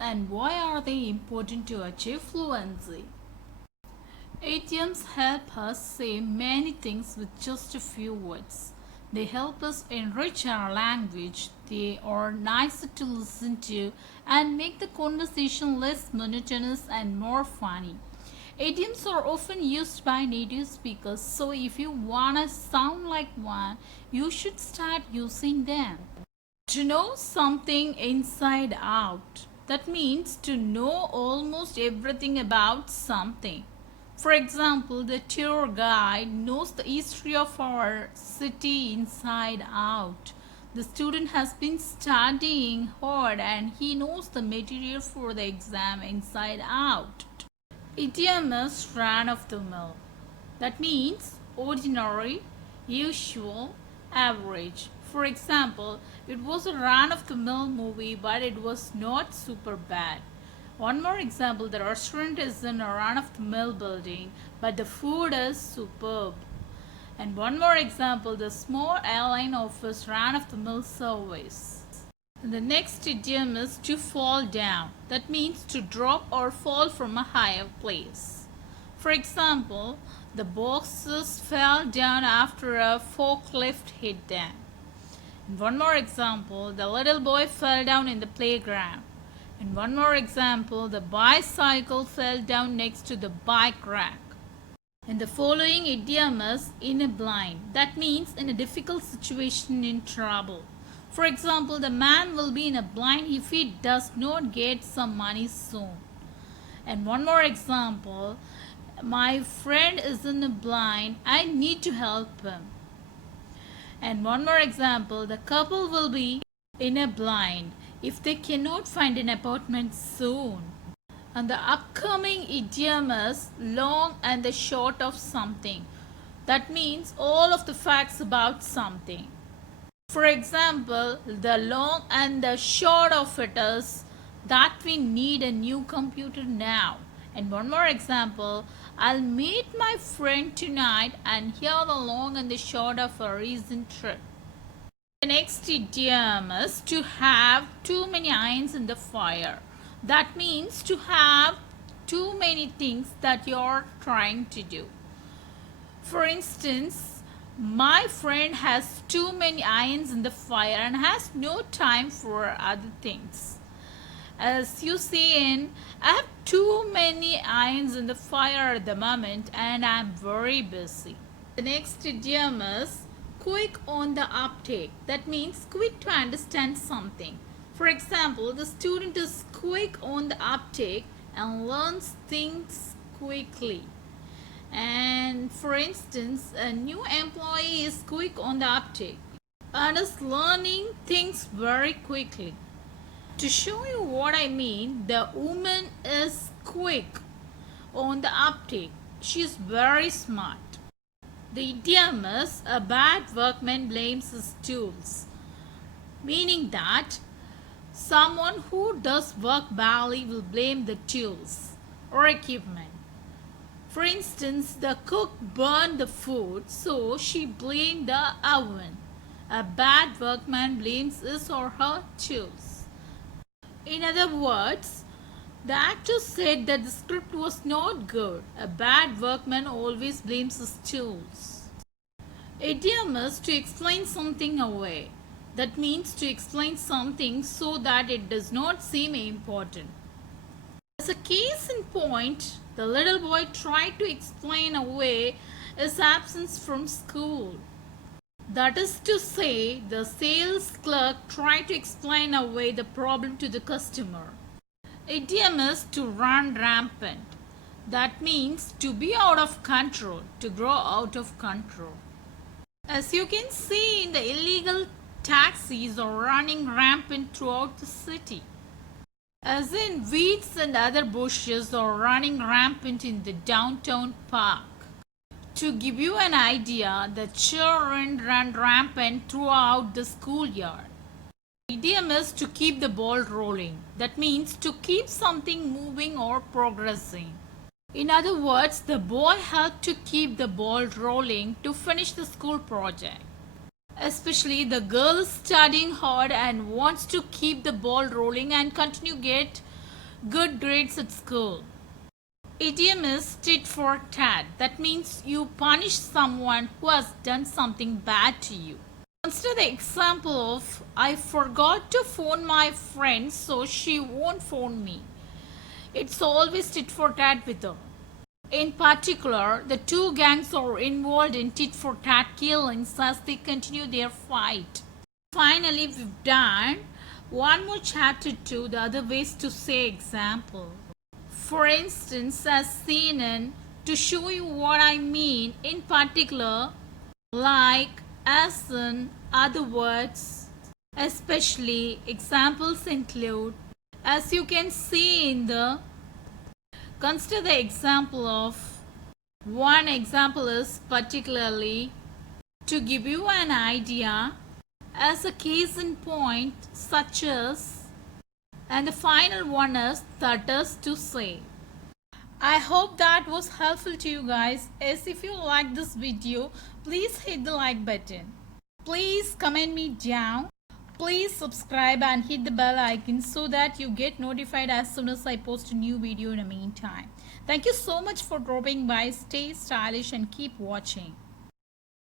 and why are they important to achieve fluency? Idioms help us say many things with just a few words. They help us enrich our language. They are nicer to listen to and make the conversation less monotonous and more funny. Idioms are often used by native speakers, so if you want to sound like one, you should start using them. To know something inside out. That means to know almost everything about something. For example, the tour guide knows the history of our city inside out. The student has been studying hard and he knows the material for the exam inside out. Idiom is run of the mill. That means ordinary, usual, average. For example, it was a run of the mill movie, but it was not super bad. One more example, the restaurant is in a run of the mill building, but the food is superb. And one more example, the small airline offers run of the mill service. And the next idiom is to fall down. That means to drop or fall from a higher place. For example, the boxes fell down after a forklift hit them. And one more example, the little boy fell down in the playground. And one more example, the bicycle fell down next to the bike rack. And the following idiom is in a blind. That means in a difficult situation, in trouble. For example, the man will be in a blind if he does not get some money soon. And one more example, my friend is in a blind, I need to help him. And one more example, the couple will be in a blind if they cannot find an apartment soon. And the upcoming idiom is long and the short of something. That means all of the facts about something. For example, the long and the short of it is that we need a new computer now. And one more example, I'll meet my friend tonight and hear the long and the short of a recent trip. The next idiom is to have too many irons in the fire. That means to have too many things that you're trying to do. For instance, my friend has too many irons in the fire and has no time for other things. As you see in, I have too many irons in the fire at the moment and I'm very busy. The next idiom is quick on the uptake. That means quick to understand something. For example, the student is quick on the uptake and learns things quickly. And for instance, a new employee is quick on the uptake and is learning things very quickly. To show you what I mean, the woman is quick on the uptake. She is very smart. The idiom is a bad workman blames his tools, meaning that someone who does work badly will blame the tools or equipment. For instance, the cook burned the food, so she blamed the oven. A bad workman blames his or her tools. In other words, the actor said that the script was not good. A bad workman always blames his tools. Idiom is to explain something away. That means to explain something so that it does not seem important. As a case in point, the little boy tried to explain away his absence from school. That is to say, the sales clerk tried to explain away the problem to the customer. Idiom is to run rampant. That means to be out of control, to grow out of control. As you can see, the illegal taxis are running rampant throughout the city. As in, weeds and other bushes are running rampant in the downtown park. To give you an idea, the children run rampant throughout the schoolyard. Idiom is to keep the ball rolling. That means to keep something moving or progressing. In other words, the boy helped to keep the ball rolling to finish the school project. Especially the girl is studying hard and wants to keep the ball rolling and continue get good grades at school. Idiom is tit for tat. That means you punish someone who has done something bad to you. Consider the example of I forgot to phone my friend so she won't phone me. It's always tit for tat with her. In particular, the two gangs are involved in tit for tat killings as they continue their fight. Finally, we've done one more chapter to the other ways to say example. For instance, as seen in to show you what I mean, in particular, like, as in, other words, especially, examples include, as you can see in the, consider the example of, one example is particularly to give you an idea, as a case in point, such as, and the final one is that is to say. I hope that was helpful to you guys. As if you like this video, please hit the like button. Please comment me down. Please subscribe and hit the bell icon so that you get notified as soon as I post a new video in the meantime. Thank you so much for dropping by. Stay stylish and keep watching.